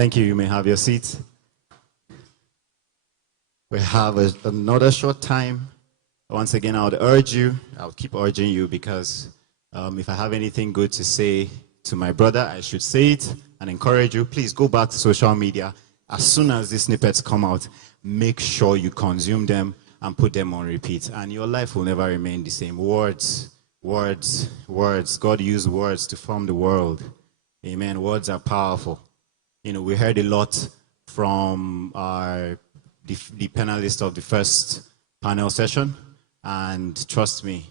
Thank you. You may have your seat. We have another short time. Once again, I would urge you, I'll keep urging you because if I have anything good to say to my brother, I should say it and encourage you. Please go back to social media. As soon as these snippets come out, make sure you consume them and put them on repeat. And your life will never remain the same. Words, words, words. God used words to form the world. Amen. Words are powerful. You know, we heard a lot from the panelists of the first panel session, and trust me,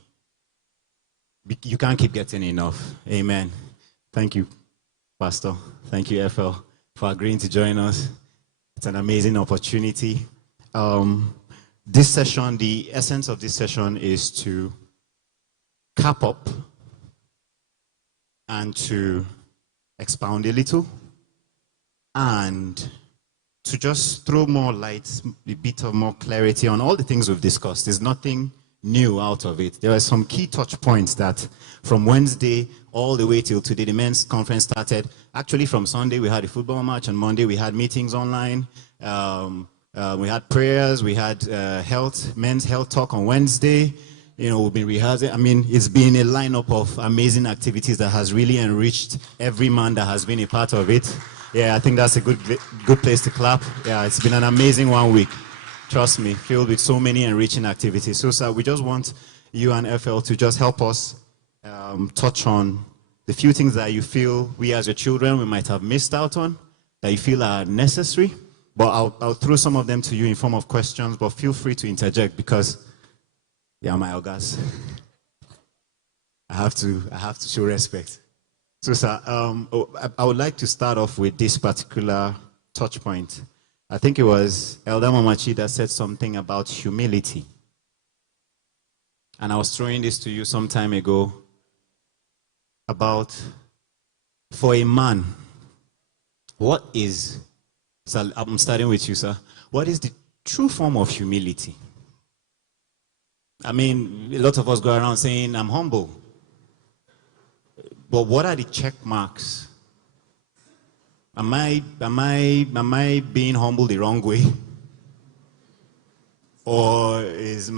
you can't keep getting enough. Amen. Thank you, Pastor. Thank you, FL, for agreeing to join us. It's an amazing opportunity. This session, the essence of this session is to cap up and to expound a little and to just throw more light, a bit of more clarity on all the things we've discussed. There's nothing new out of it. There are some key touch points that from Wednesday all the way till today, the men's conference started. Actually, from Sunday, we had a football match. On Monday, we had meetings online. We had prayers. We had men's health talk on Wednesday. You know, we've been rehearsing. I mean, it's been a lineup of amazing activities that has really enriched every man that has been a part of it. Yeah, I think that's a good place to clap. Yeah, it's been an amazing 1 week. Trust me, filled with so many enriching activities. So, sir, we just want you and FL to just help us touch on the few things that you feel we as your children we might have missed out on, that you feel are necessary. But I'll throw some of them to you in form of questions, but feel free to interject because, yeah, my August. I have to show respect. So, sir, I would like to start off with this particular touch point. I think it was Elder Mamachi that said something about humility. And I was throwing this to you some time ago about, for a man, what is, so I'm starting with you, sir. What is the true form of humility? I mean, a lot of us go around saying, I'm humble. But what are the check marks? Am I being humble the wrong way? Or is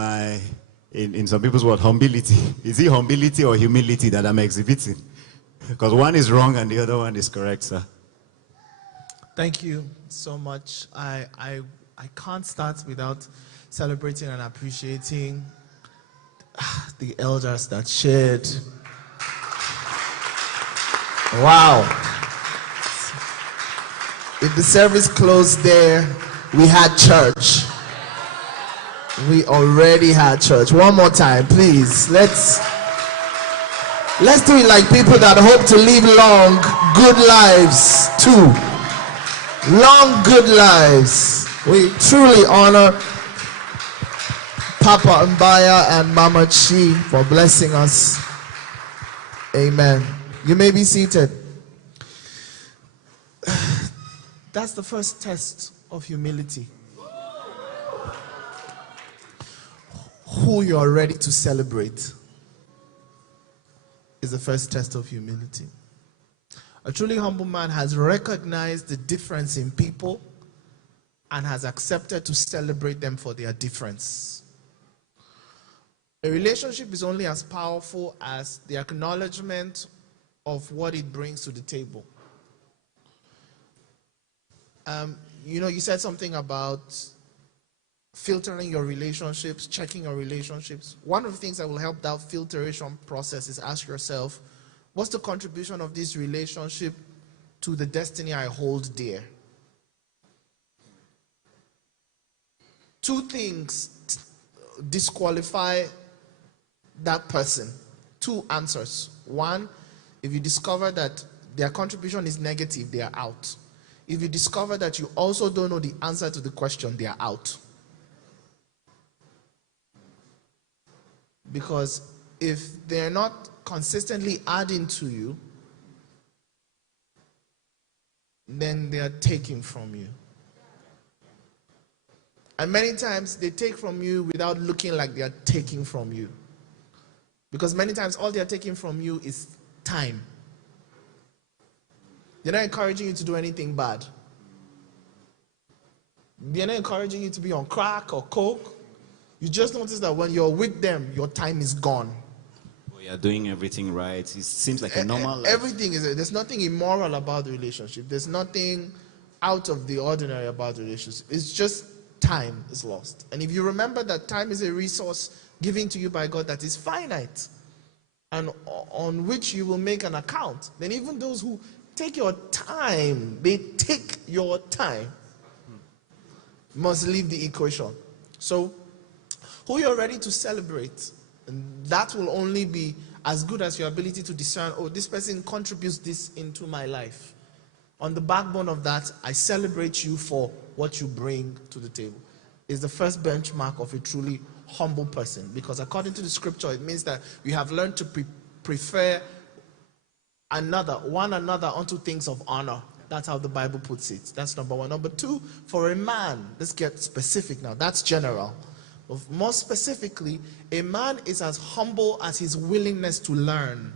in some people's word, humility? Is it humility or humility that I'm exhibiting? Because one is wrong and the other one is correct, sir. Thank you so much. I can't start without celebrating and appreciating the elders that shared. Wow. If the service closed there, we had church. We already had church. One more time, please. Let's do it like people that hope to live long, good lives too. Long, good lives. We truly honor Papa Mbaya and Mama Chi for blessing us. Amen. You may be seated. That's the first test of humility. Who you are ready to celebrate is the first test of humility. A truly humble man has recognized the difference in people and has accepted to celebrate them for their difference. A relationship is only as powerful as the acknowledgement of what it brings to the table. You said something about filtering your relationships, checking your relationships. One of the things that will help that filtration process is ask yourself, what's the contribution of this relationship to the destiny I hold dear? Two things disqualify that person. Two answers. One, if you discover that their contribution is negative, they are out. If you discover that you also don't know the answer to the question, they are out. Because if they're not consistently adding to you, then they are taking from you. And many times they take from you without looking like they are taking from you. Because many times all they are taking from you is time. They're not encouraging you to do anything bad. They're not encouraging you to be on crack or coke. You just notice that when you're with them, your time is gone. Well, you're doing everything right. It seems like a normal life. Everything is, there's nothing immoral about the relationship. There's nothing out of the ordinary about the relationship. It's just time is lost. And if you remember that time is a resource given to you by God that is finite and on which you will make an account, then even those who take your time, they take your time, must leave the equation. So, who you're ready to celebrate, and that will only be as good as your ability to discern, oh, this person contributes this into my life. On the backbone of that, I celebrate you for what you bring to the table. Is the first benchmark of a truly humble person. Because according to the scripture, it means that we have learned to prefer one another unto things of honor. That's how the Bible puts it. That's number one. Number two, for a man, let's get specific now. That's general. More specifically, a man is as humble as his willingness to learn.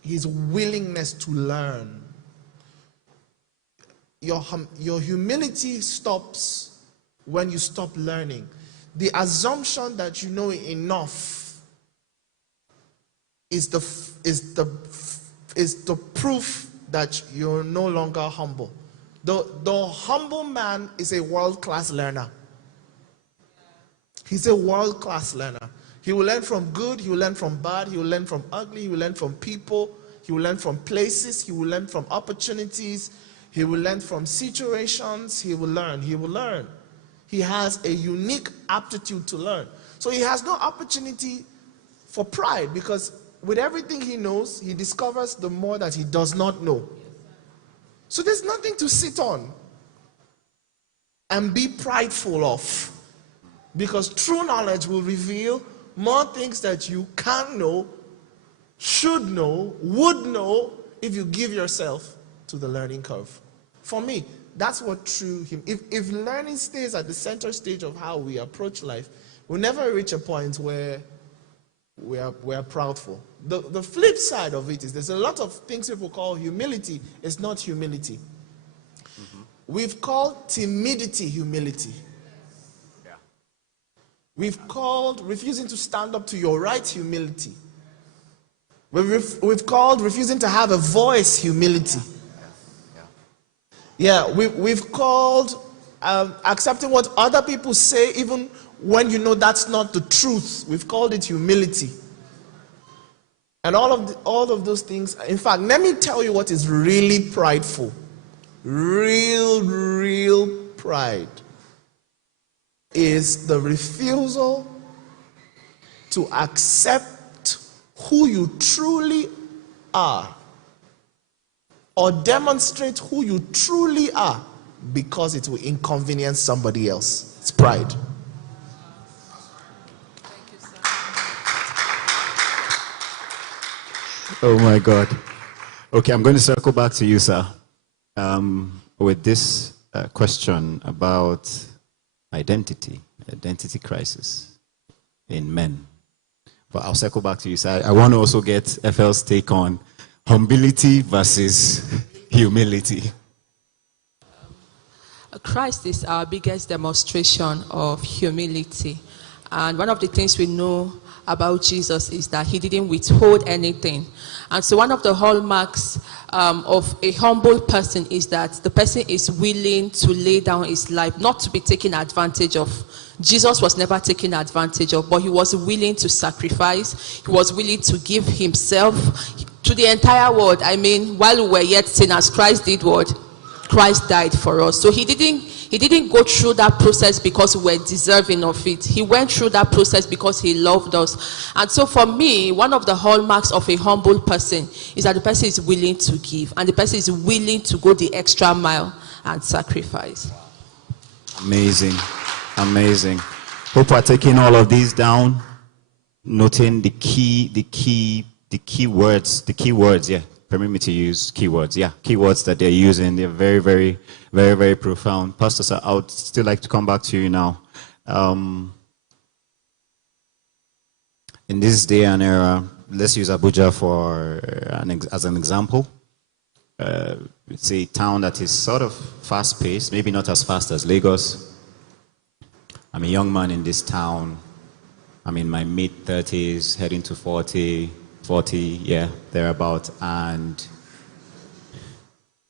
His willingness to learn. Your humility stops when you stop learning. The assumption that you know enough is the proof that you're no longer humble. The humble man is a world-class learner. He's a world-class learner. He will learn from good, he will learn from bad, he will learn from ugly, he will learn from people, he will learn from places, he will learn from opportunities, he will learn from situations, he will learn. He has a unique aptitude to learn. So he has no opportunity for pride, because with everything he knows, he discovers the more that he does not know. So there's nothing to sit on and be prideful of, because true knowledge will reveal more things that you can know, should know, would know, if you give yourself to the learning curve. For me, that's what true him. If learning stays at the center stage of how we approach life, we'll never reach a point where we're proudful. The flip side of it is there's a lot of things people call humility. It's not humility. We've called timidity humility. We've called refusing to stand up to your right humility. We've called refusing to have a voice humility. Yeah, we've called accepting what other people say even when you know that's not the truth. We've called it humility. And all of those things. In fact, let me tell you what is really prideful. Real pride is the refusal to accept who you truly are or demonstrate who you truly are because it will inconvenience somebody else. It's pride. Thank you, sir. Oh my God. Okay, I'm going to circle back to you, sir, with this question about identity crisis in men. But I'll circle back to you, sir. I want to also get FL's take on humility versus humility. Christ is our biggest demonstration of humility. And one of the things we know about Jesus is that he didn't withhold anything. And so one of the hallmarks of a humble person is that the person is willing to lay down his life, not to be taken advantage of. Jesus was never taken advantage of, but he was willing to sacrifice. He was willing to give himself to the entire world. I mean, while we were yet sinners, Christ did what? Christ died for us. So he didn't go through that process because we were deserving of it. He went through that process because he loved us. And so for me, one of the hallmarks of a humble person is that the person is willing to give, and the person is willing to go the extra mile and sacrifice. Amazing. Hope we're taking all of these down, noting the key words, yeah. Permit me to use keywords. Yeah, keywords that they're using. They're very, very, very, very profound. Pastor, sir, I would still like to come back to you now. In this day and era, let's use Abuja as an example. it's a town that is sort of fast-paced, maybe not as fast as Lagos. I'm a young man in this town. I'm in my mid-30s, heading to 40, yeah, thereabout. And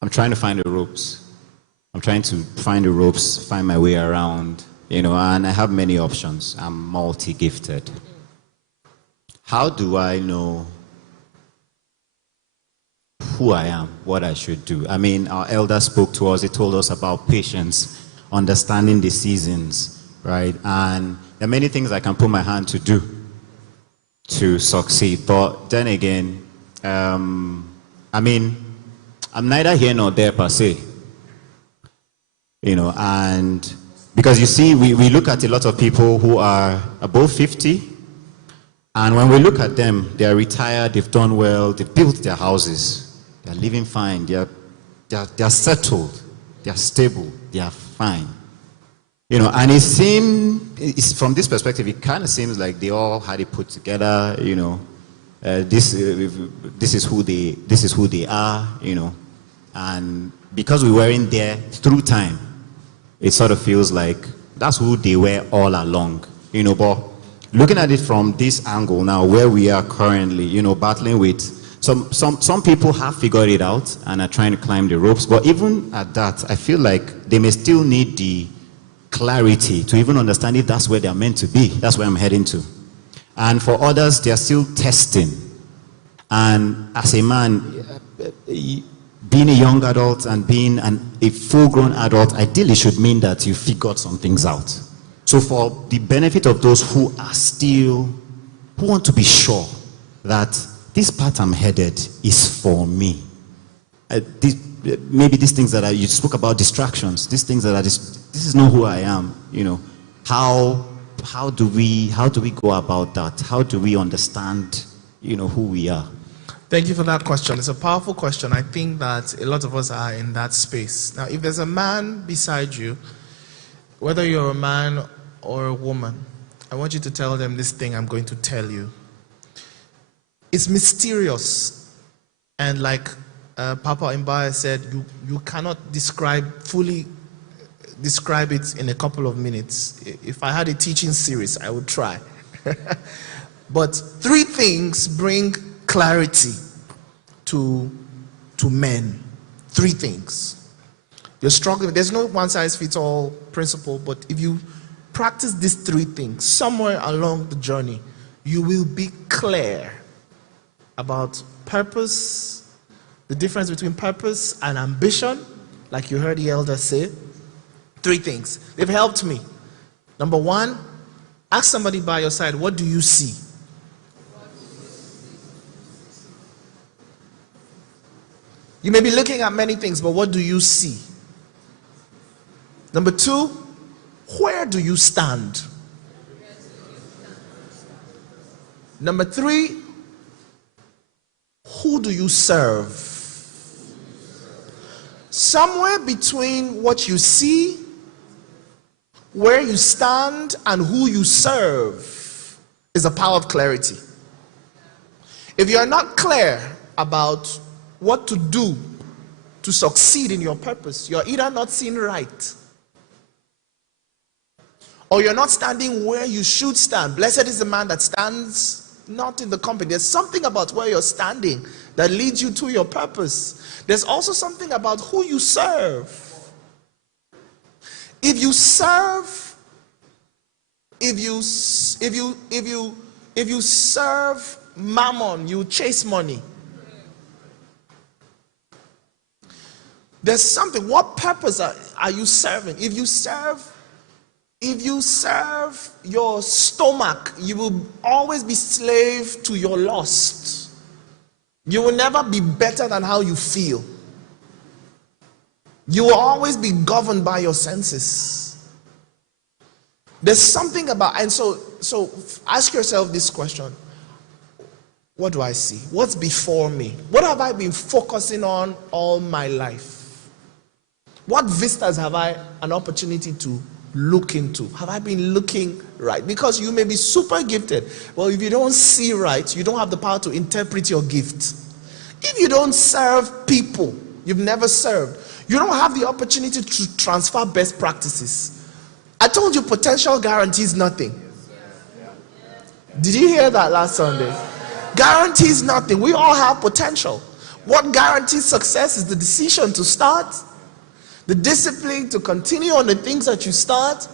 I'm trying to find the ropes. I'm trying to find the ropes, find my way around, and I have many options. I'm multi-gifted. How do I know who I am, what I should do? I mean, our elder spoke to us. He told us about patience, understanding the seasons, right? And there are many things I can put my hand to do to succeed. But then again, I'm neither here nor there per se. And because you see, we look at a lot of people who are above 50, and when we look at them, they are retired, they've done well, they've built their houses, they're living fine, they're settled, they're stable, they are fine. And it's from this perspective, it kind of seems like they all had it put together, this is who they are, and because we weren't there through time, it sort of feels like that's who they were all along, but looking at it from this angle now, where we are currently, battling with some people have figured it out and are trying to climb the ropes, but even at that, I feel like they may still need the clarity to even understand if that's where they're meant to be. That's where I'm heading to. And for others, they're still testing. And as a man, being a young adult and being a full-grown adult ideally should mean that you figured some things out. So for the benefit of those who want to be sure that this path I'm headed is for me. Maybe these things that you spoke about, distractions, these things that this is not who I am, how do we go about that? How do we understand, who we are? Thank you for that question. It's a powerful question. I think that a lot of us are in that space. Now, if there's a man beside you, whether you're a man or a woman, I want you to tell them this thing I'm going to tell you. It's mysterious. And like Papa Mbaya said, you cannot fully describe it in a couple of minutes. If I had a teaching series, I would try. But 3 things bring clarity to men. 3 things. You're struggling. There's no one-size-fits-all principle, but if you practice these 3 things, somewhere along the journey, you will be clear about purpose, the difference between purpose and ambition, like you heard the elder say. 3 things. They've helped me. Number 1, ask somebody by your side, what do you see? You may be looking at many things, but what do you see? Number 2, where do you stand? Number 3, who do you serve? Somewhere between what you see, where you stand, and who you serve is a power of clarity. If you are not clear about what to do to succeed in your purpose, you're either not seeing right, or you're not standing where you should stand. Blessed is the man that stands not in the company. There's something about where you're standing that leads you to your purpose. There's also something about who you serve. If you serve, if you serve mammon, you chase money. There's something. What purpose are you serving? If you serve your stomach, you will always be slave to your lust. You will never be better than how you feel. You will always be governed by your senses. There's something about, and so ask yourself this question. What do I see? What's before me? What have I been focusing on all my life? What vistas have I an opportunity to look into? Have I been looking right? Because you may be super gifted. Well, if you don't see right, you don't have the power to interpret your gift. If you don't serve people, You've never served. You don't have the opportunity to transfer best practices. I told you potential guarantees nothing. Did you hear that last Sunday? Guarantees nothing. We all have potential. What guarantees success is the decision to start, the discipline to continue on the things that you start,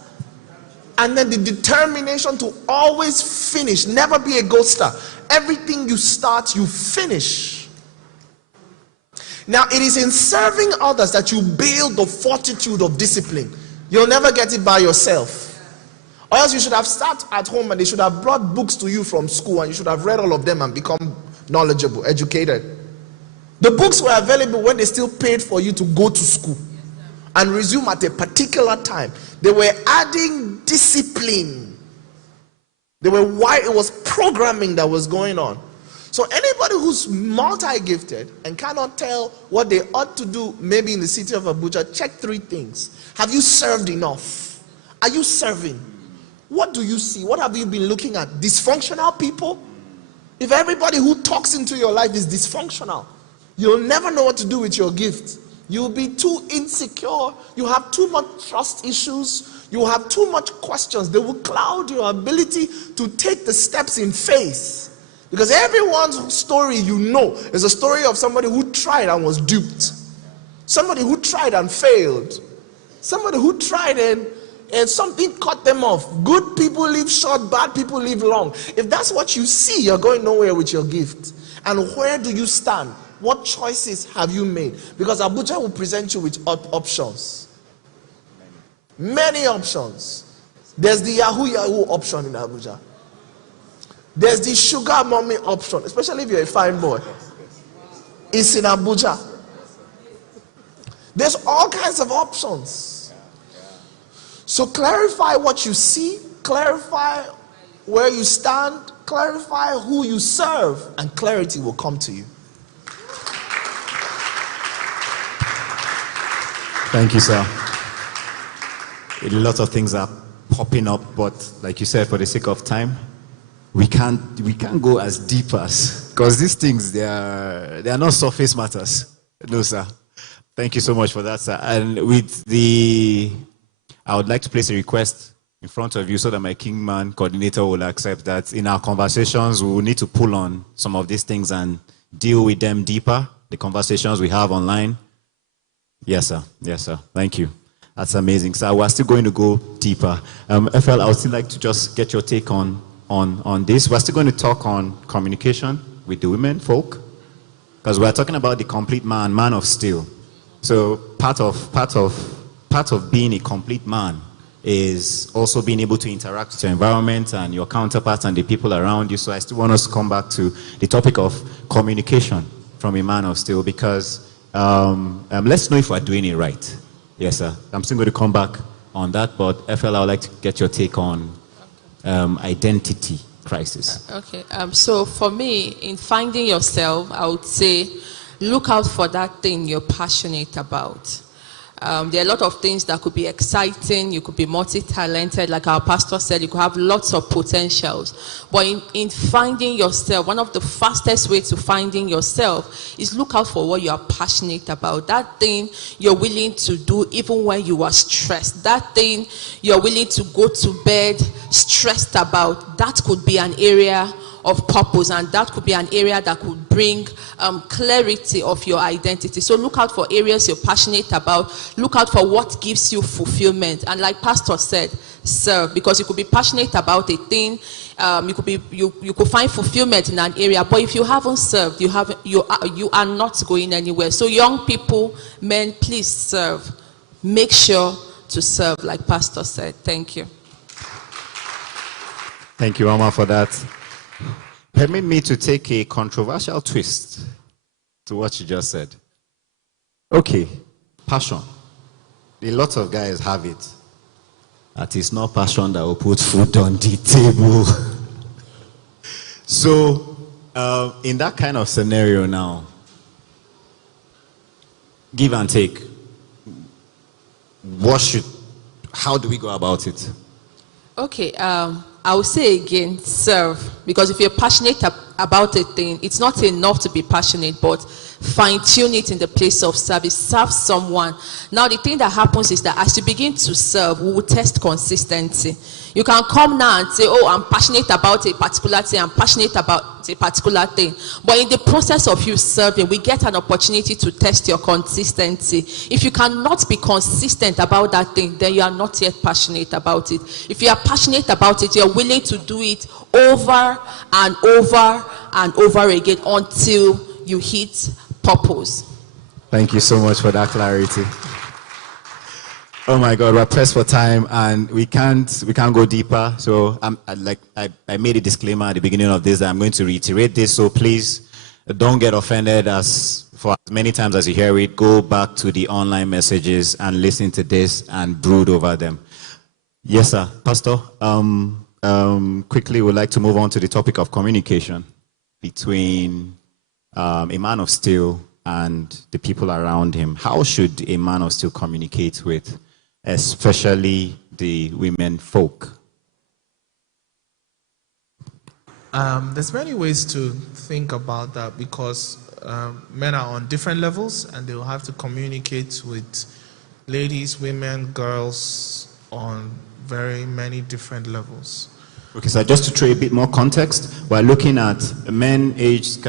and then the determination to always finish, never be a ghoster. Everything you start, you finish. Now, it is in serving others that you build the fortitude of discipline. You'll never get it by yourself. Or else you should have sat at home and they should have brought books to you from school and you should have read all of them and become knowledgeable, educated. The books were available when they still paid for you to go to school and resume at a particular time. They were adding discipline. It was programming that was going on. So anybody who's multi-gifted and cannot tell what they ought to do, maybe in the city of Abuja, check 3 things. Have you served enough? Are you serving? What do you see? What have you been looking at? Dysfunctional people? If everybody who talks into your life is dysfunctional, you'll never know what to do with your gift. You'll be too insecure. You have too much trust issues. You have too much questions. They will cloud your ability to take the steps in faith. Because everyone's story you know is a story of somebody who tried and was duped. Somebody who tried and failed. Somebody who tried and something cut them off. Good people live short, bad people live long. If that's what you see, you're going nowhere with your gift. And where do you stand? What choices have you made? Because Abuja will present you with options. Many options. There's the Yahoo option in Abuja. There's the sugar mommy option, especially if you're a fine boy. It's in Abuja. There's all kinds of options. So clarify what you see, clarify where you stand, clarify who you serve, and clarity will come to you. Thank you, sir. A lot of things are popping up, but like you said, for the sake of time, we can't go as deep as, because these things, they are not surface matters. No, sir. Thank you so much for that, sir. And I would like to place a request in front of you so that my Kingman coordinator will accept that in our conversations, we will need to pull on some of these things and deal with them deeper, the conversations we have online. Yes, sir. Yes, sir. Thank you. That's amazing. So we're still going to go deeper. FL, I would still like to just get your take on this. We're still going to talk on communication with the women folk, because we're talking about the complete man of steel. So part of being a complete man is also being able to interact with your environment and your counterparts and the people around you. So I still want us to come back to the topic of communication from a man of steel, because let's know if we're doing it right. Yes, sir. I'm still going to come back on that, but FL, I would like to get your take on identity crisis. Okay. So for me, in finding yourself, I would say look out for that thing you're passionate about. There are a lot of things that could be exciting. You could be multi-talented, like our pastor said. You could have lots of potentials. But in finding yourself, one of the fastest ways to finding yourself is look out for what you are passionate about. That thing you're willing to do even when you are stressed. That thing you're willing to go to bed stressed about. That could be an area of purpose, and that could be an area that could bring clarity of your identity. So look out for areas you're passionate about. Look out for what gives you fulfillment. And like Pastor said, serve, because you could be passionate about a thing. You could find fulfillment in an area, but if you haven't served, you are not going anywhere. So young people, men, please serve. Make sure to serve, like Pastor said. Thank you. Thank you, Mama, for that. Permit me to take a controversial twist to what you just said. Okay, passion. A lot of guys have it. That is not passion that will put food on the table. So, in that kind of scenario now, give and take, how do we go about it? Okay, I will say again, serve. Because if you're passionate about a thing, it's not enough to be passionate, but fine-tune it in the place of service. Serve someone. Now, the thing that happens is that as you begin to serve, we will test consistency. You can come now and say, oh, I'm passionate about a particular thing, I'm passionate about a particular thing. But in the process of you serving, we get an opportunity to test your consistency. If you cannot be consistent about that thing, then you are not yet passionate about it. If you are passionate about it, you're willing to do it over and over and over again until you hit purpose. Thank you so much for that clarity. Oh my God, we're pressed for time and we can't go deeper. So I made a disclaimer at the beginning of this that I'm going to reiterate this. So please don't get offended. For as many times as you hear it, go back to the online messages and listen to this and brood over them. Yes, sir. Pastor, quickly we'd like to move on to the topic of communication between a man of steel and the people around him. How should a man of steel communicate with especially the women folk? There's many ways to think about that, because men are on different levels and they will have to communicate with ladies, women, girls on very many different levels. Okay, so just to throw a bit more context, we're looking at men aged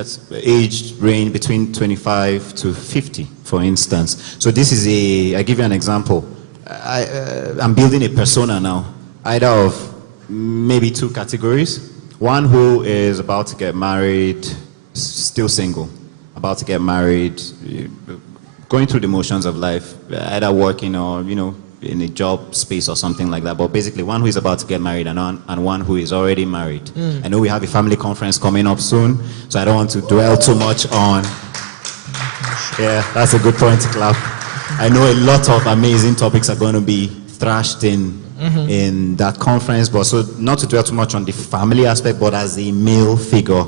range between 25 to 50, for instance. So this is I give you an example. I'm building a persona now, either of maybe two categories. One who is about to get married, still single, about to get married, going through the motions of life, either working or, in a job space or something like that. But basically one who is about to get married and one who is already married. I know we have a family conference coming up soon, so I don't want to dwell too much on. Yeah, that's a good point to clap. I know a lot of amazing topics are going to be thrashed in that conference, but so not to dwell too much on the family aspect, but as a male figure,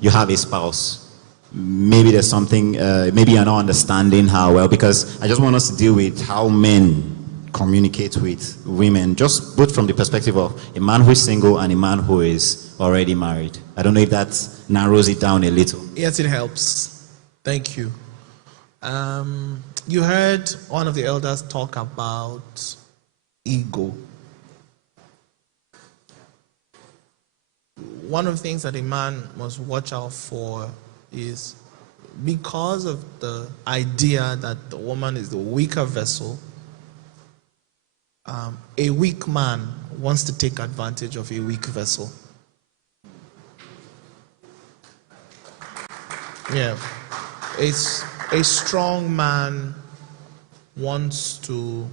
you have a spouse. Maybe there's something, maybe you're not understanding how well, because I just want us to deal with how men communicate with women, just both from the perspective of a man who is single and a man who is already married. I don't know if that narrows it down a little. Yes, it helps. Thank you. You heard one of the elders talk about ego. One of the things that a man must watch out for is, because of the idea that the woman is the weaker vessel, a weak man wants to take advantage of a weak vessel. Yeah. A strong man wants to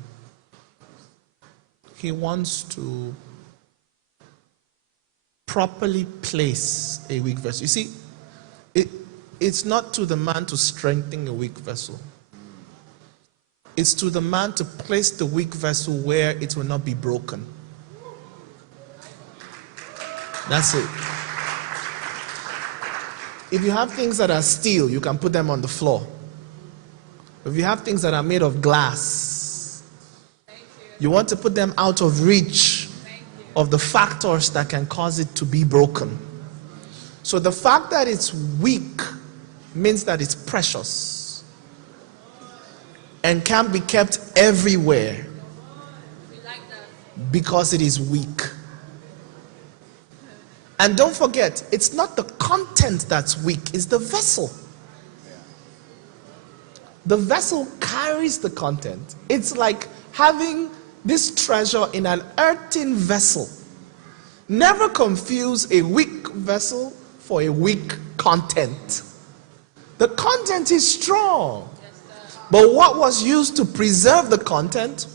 properly place a weak vessel. You see, it's not to the man to strengthen a weak vessel. It's to the man to place the weak vessel where it will not be broken. That's it. If you have things that are steel, you can put them on the floor. If you have things that are made of glass, you want to put them out of reach of the factors that can cause it to be broken. So the fact that it's weak means that it's precious and can't be kept everywhere because it is weak. And don't forget, it's not the content that's weak, it's the vessel. The vessel carries the content. It's like having this treasure in an earthen vessel. Never confuse a weak vessel for a weak content. The content is strong. But what was used to preserve the content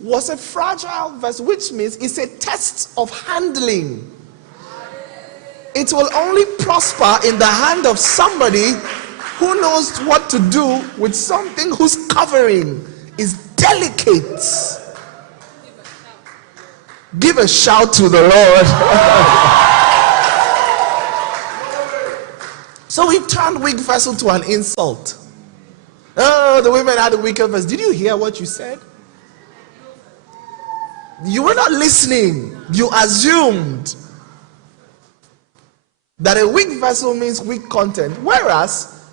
was a fragile vessel, which means it's a test of handling. It will only prosper in the hand of somebody who knows what to do with something whose covering is delicate. Give a shout to the Lord. So we turned weak vessel to an insult. Oh, the women had a weaker vessel. Did you hear what you said? You were not listening. You assumed that a weak vessel means weak content, whereas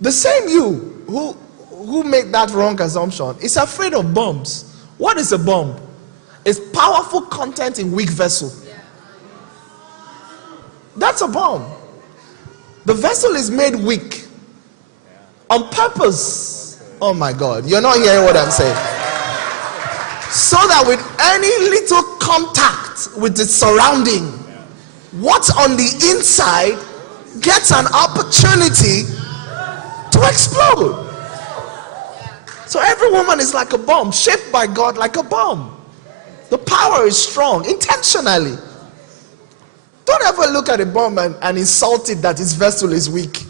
the same you who made that wrong assumption is afraid of bombs. What is a bomb? It's powerful content in weak vessel. That's a bomb. The vessel is made weak on purpose. Oh my God, you're not hearing what I'm saying. So that with any little contact with the surrounding, what's on the inside gets an opportunity to explode. So every woman is like a bomb, shaped by God like a bomb. The power is strong, intentionally. Don't ever look at a bomb and insult it that its vessel is weak.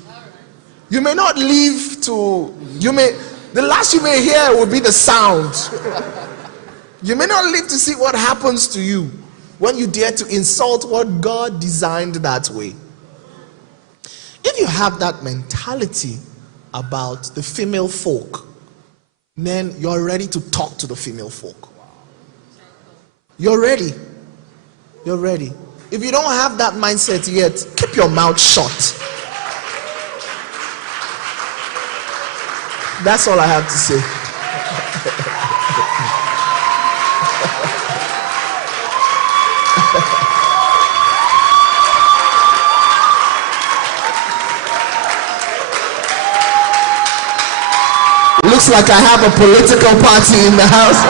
You may not live to, the last you may hear will be the sound. You may not live to see what happens to you when you dare to insult what God designed that way. If you have that mentality about the female folk, then you're ready to talk to the female folk. You're ready. You're ready. If you don't have that mindset yet, keep your mouth shut. That's all I have to say. Looks like I have a political party in the house.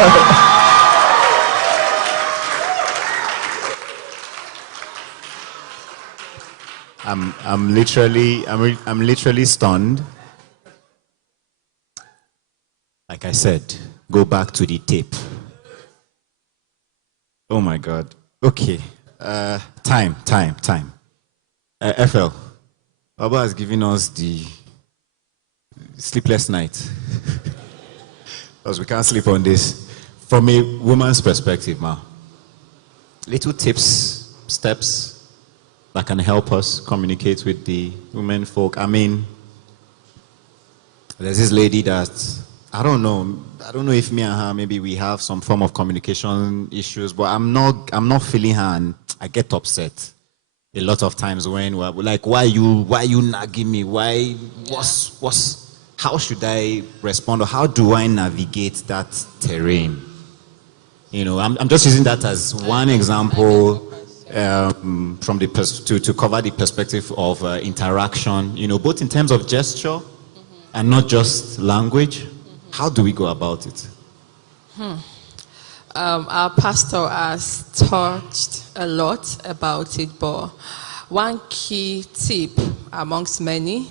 I'm literally stunned. Like I said, go back to the tape. Oh my God. Okay. Time. FL. Baba has given us the sleepless night. Because we can't sleep on this. From a woman's perspective, ma. Little tips, steps that can help us communicate with the women folk. I mean, there's this lady that, I don't know if me and her, maybe we have some form of communication issues, but I'm not feeling her and I get upset a lot of times when we're like, why you nagging me? How should I respond, or how do I navigate that terrain? You know, I'm just using that as one example from the to cover the perspective of interaction. You know, both in terms of gesture and not just language. How do we go about it? Our pastor has touched a lot about it, but one key tip amongst many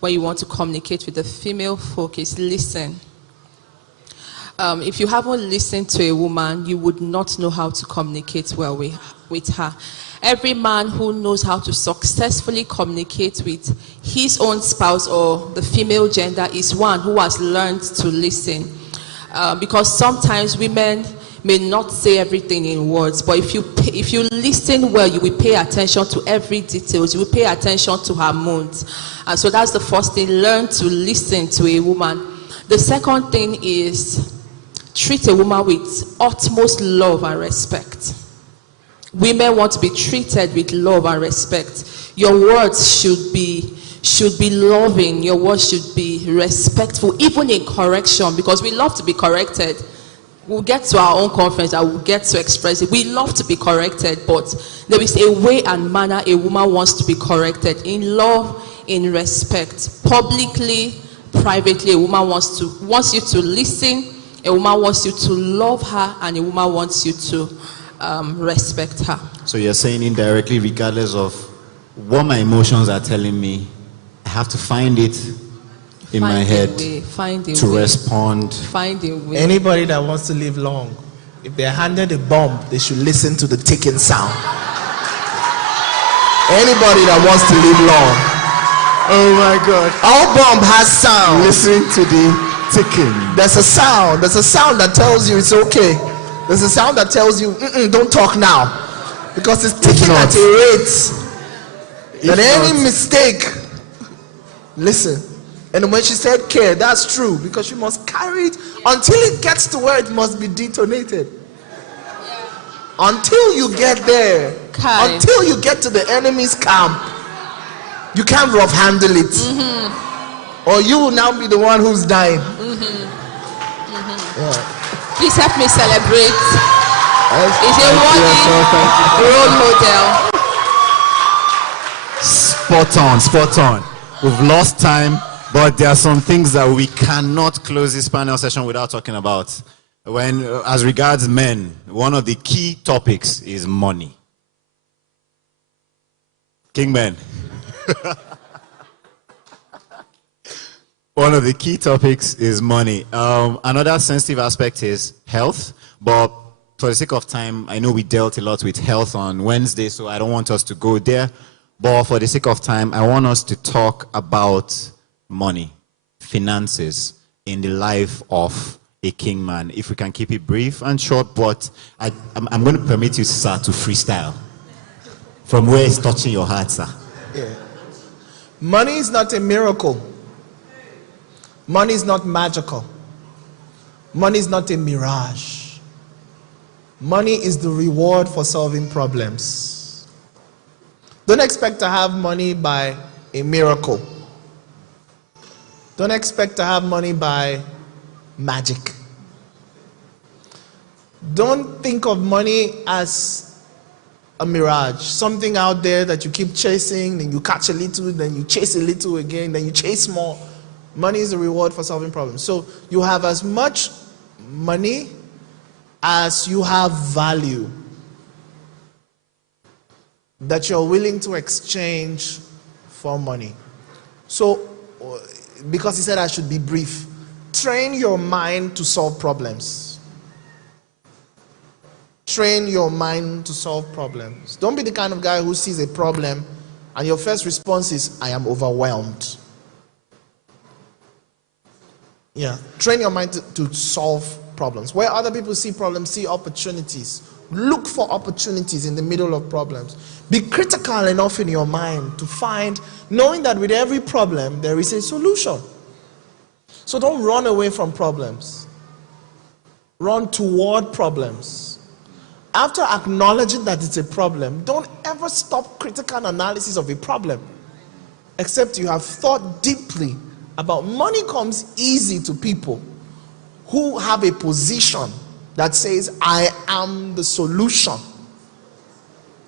when you want to communicate with the female folk is listen. If you haven't listened to a woman, you would not know how to communicate well with her. Every man who knows how to successfully communicate with his own spouse or the female gender is one who has learned to listen. Because sometimes women may not say everything in words, but if you listen well, you will pay attention to every detail. You will pay attention to her moods. And so that's the first thing, learn to listen to a woman. The second thing is treat a woman with utmost love and respect. Women want to be treated with love and respect. Your words should be loving. Your words should be respectful, even in correction, because we love to be corrected. We'll get to our own conference and we'll get to express it. We love to be corrected, but there is a way and manner a woman wants to be corrected. In love, in respect. Publicly, privately, a woman wants you to listen, a woman wants you to love her, and a woman wants you to respect her. So you're saying indirectly, regardless of what my emotions are telling me, I have to find it in my head to respond. Find a way. Anybody that wants to live long, if they're handed a bomb, they should listen to the ticking sound. Anybody that wants to live long. Oh my God. Our bomb has sound. Listen to the ticking. There's a sound. There's a sound that tells you it's okay. There's a sound that tells you, don't talk now. Because it's ticking at a rate that any mistake, listen. And when she said care, that's true. Because you must carry it until it gets to where it must be detonated. Until you get there, Kai. until you get to the enemy's camp, you can't rough handle it. Or you will now be the one who's dying. Yeah. Please help me celebrate. Is a role model. Spot on. We've lost time, but there are some things that we cannot close this panel session without talking about. As regards men, one of the key topics is money. King men. One of the key topics is money. Another sensitive aspect is health, but for the sake of time, I know we dealt a lot with health on Wednesday, so I don't want us to go there. But for the sake of time, I want us to talk about money, finances in the life of a king man. If we can keep it brief and short, but I'm going to permit you, sir, to freestyle. From where it's touching your heart, sir. Yeah. Money is not a miracle. Money is not magical. Money is not a mirage. Money is the reward for solving problems. Don't expect to have money by a miracle. Don't expect to have money by magic. Don't think of money as a mirage, something out there that you keep chasing, then you catch a little, then you chase a little again, then you chase more. Money is the reward for solving problems. So you have as much money as you have value that you're willing to exchange for money. So, because he said I should be brief, train your mind to solve problems. Train your mind to solve problems. Don't be the kind of guy who sees a problem and your first response is, I am overwhelmed. Yeah, train your mind to solve problems. Where other people see problems, see opportunities. Look for opportunities in the middle of problems. Be critical enough in your mind to find, knowing that with every problem, there is a solution. So don't run away from problems. Run toward problems. After acknowledging that it's a problem, don't ever stop critical analysis of a problem, except you have thought deeply about money. Comes easy to people who have a position that says, I am the solution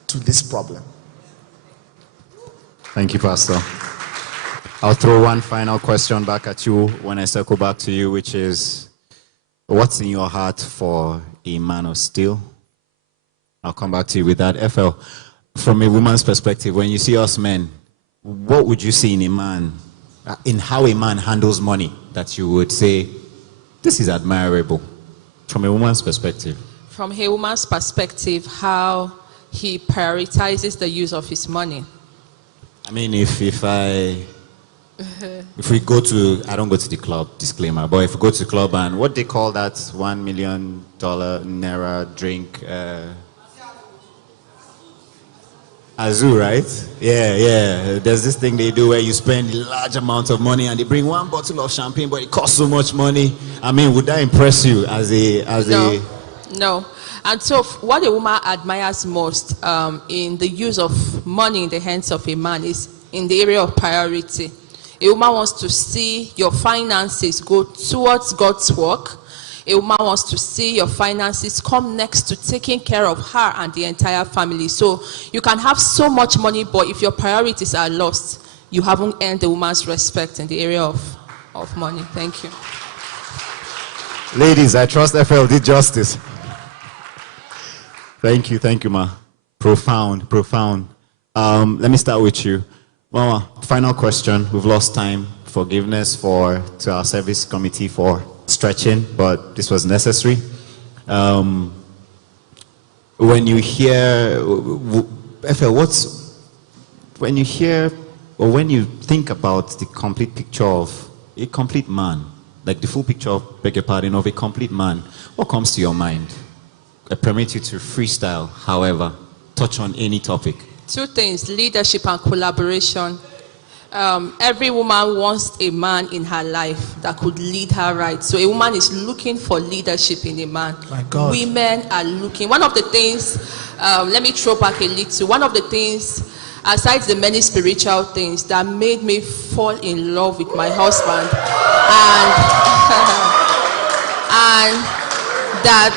to this problem. Thank you, Pastor. I'll throw one final question back at you when I circle back to you, which is, what's in your heart for a man of steel? I'll come back to you with that. FL, from a woman's perspective, when you see us men, what would you see in a man, in how a man handles money, that you would say, this is admirable, from a woman's perspective? From a woman's perspective, how he prioritizes the use of his money. I mean, if we go to, I don't go to the club, disclaimer, but if we go to the club and what they call that $1 million Naira drink, Azu, right? Yeah. There's this thing they do where you spend a large amount of money and they bring one bottle of champagne, but it costs so much money. I mean, would that impress you No. And so what a woman admires most in the use of money in the hands of a man is in the area of priority. A woman wants to see your finances go towards God's work. A woman wants to see your finances come next to taking care of her and the entire family. So you can have so much money, but if your priorities are lost, you haven't earned the woman's respect in the area of money. Thank you. Ladies, I trust FL did justice. Thank you, ma. Profound. Let me start with you. Mama, final question. We've lost time. Forgiveness to our service committee for stretching, but this was necessary. When you hear, FL, when you think about the complete picture of a complete man, like the full picture of, beg your pardon, of a complete man, what comes to your mind? I permit you to freestyle, however, touch on any topic. Two things, leadership and collaboration. every woman wants a man in her life that could lead her right. So a woman is looking for leadership in a man. My God. Women are looking. One of the things, let me throw back a little. One of the things, aside the many spiritual things that made me fall in love with my husband, and that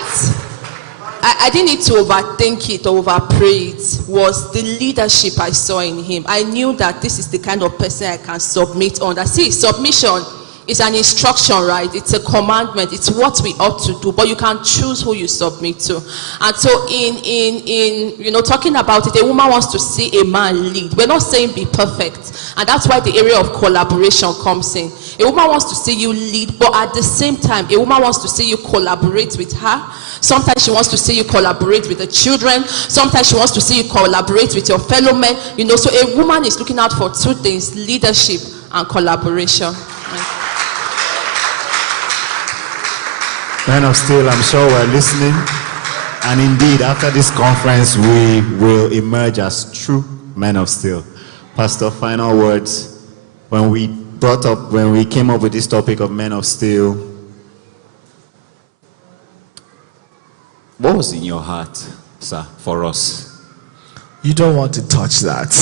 I didn't need to overthink it or overpray it, was the leadership I saw in him. I knew that this is the kind of person I can submit under. See, submission is an instruction, right? It's a commandment. It's what we ought to do, but you can choose who you submit to. And so in talking about it, a woman wants to see a man lead. We're not saying be perfect, and that's why the area of collaboration comes in. A woman wants to see you lead, but at the same time, a woman wants to see you collaborate with her. Sometimes she wants to see you collaborate with the children. Sometimes she wants to see you collaborate with your fellow men. So a woman is looking out for two things: leadership and collaboration. Men of Steel, I'm sure we're listening. And indeed, after this conference, we will emerge as true men of steel. Pastor, final words. When we came up with this topic of men of steel, what was in your heart, sir, for us? You don't want to touch that.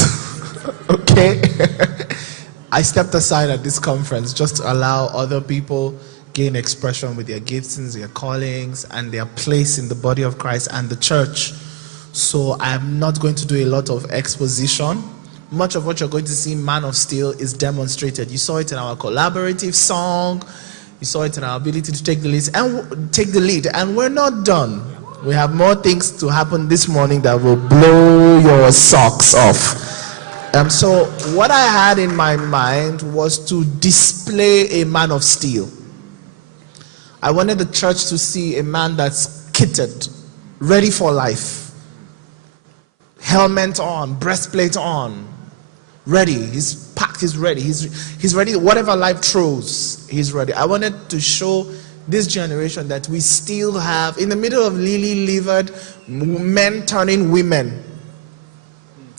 Okay? I stepped aside at this conference just to allow other people gain expression with their giftings, their callings, and their place in the body of Christ and the church. So I'm not going to do a lot of exposition. Much of what you're going to see, Man of Steel, is demonstrated. You saw it in our collaborative song. You saw it in our ability to take the lead. And we're not done. We have more things to happen this morning that will blow your socks off. So what I had in my mind was to display a man of steel. I wanted the church to see a man that's kitted, ready for life. Helmet on, breastplate on, ready. He's packed, he's ready. He's ready. Whatever life throws, he's ready. I wanted to show this generation that we still have, in the middle of lily-livered men turning women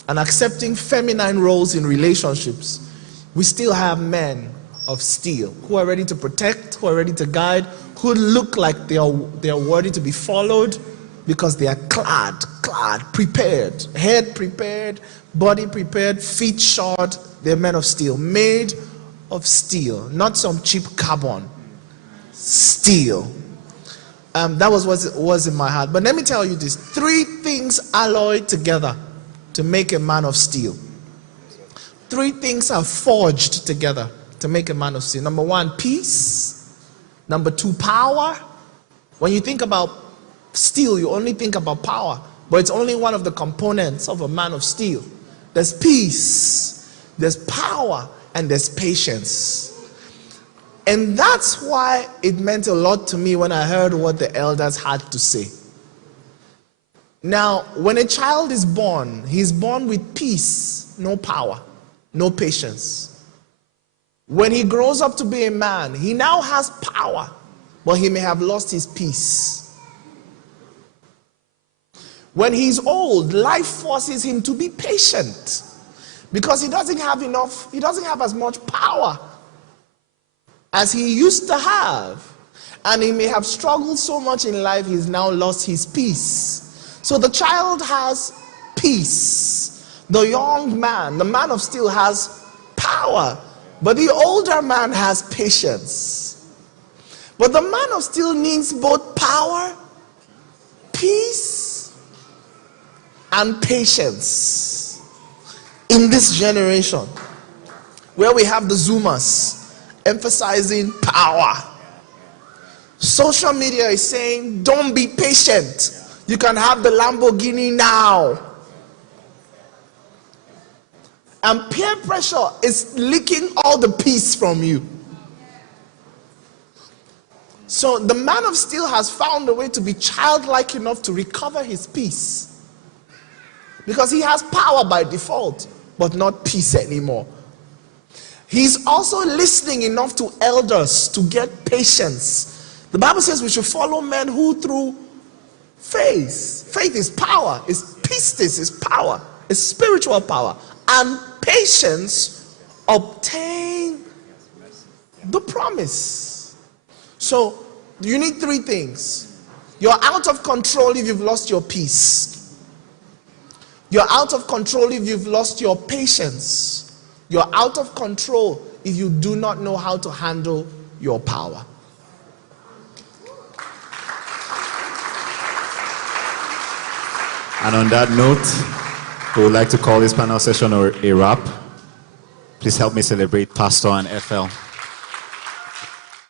and accepting feminine roles in relationships, we still have men of steel who are ready to protect, who are ready to guide, who look like they are worthy to be followed because they are clad, prepared, head prepared, body prepared, feet shod. They're men of steel, made of steel, not some cheap carbon. Steel. That was what was in my heart. But let me tell you this: 3 things alloyed together to make a man of steel. 3 things are forged together to make a man of steel. Number 1, peace. Number 2, power. When you think about steel, you only think about power, but it's only one of the components of a man of steel. There's peace, there's power, and there's patience. And that's why it meant a lot to me when I heard what the elders had to say. Now, when a child is born, he's born with peace, no power, no patience. When he grows up to be a man, he now has power, but he may have lost his peace. When he's old, life forces him to be patient because he doesn't have as much power as he used to have. And he may have struggled so much in life, he's now lost his peace. So the child has peace. The young man, the man of steel, has power. But the older man has patience. But the man of steel needs both power, peace, and patience. In this generation, where we have the Zoomers emphasizing power, social media is saying, don't be patient. You can have the Lamborghini now. And peer pressure is leaking all the peace from you. So the man of steel has found a way to be childlike enough to recover his peace. Because he has power by default, but not peace anymore. He's also listening enough to elders to get patience. The Bible says we should follow men who through faith is power, is pistis is power, is spiritual power, and patience obtain the promise. So you need three things. You're out of control if you've lost your peace. You're out of control if you've lost your patience. You're out of control if you do not know how to handle your power. And on that note, we would like to call this panel session a wrap. Please help me celebrate Pastor and FL.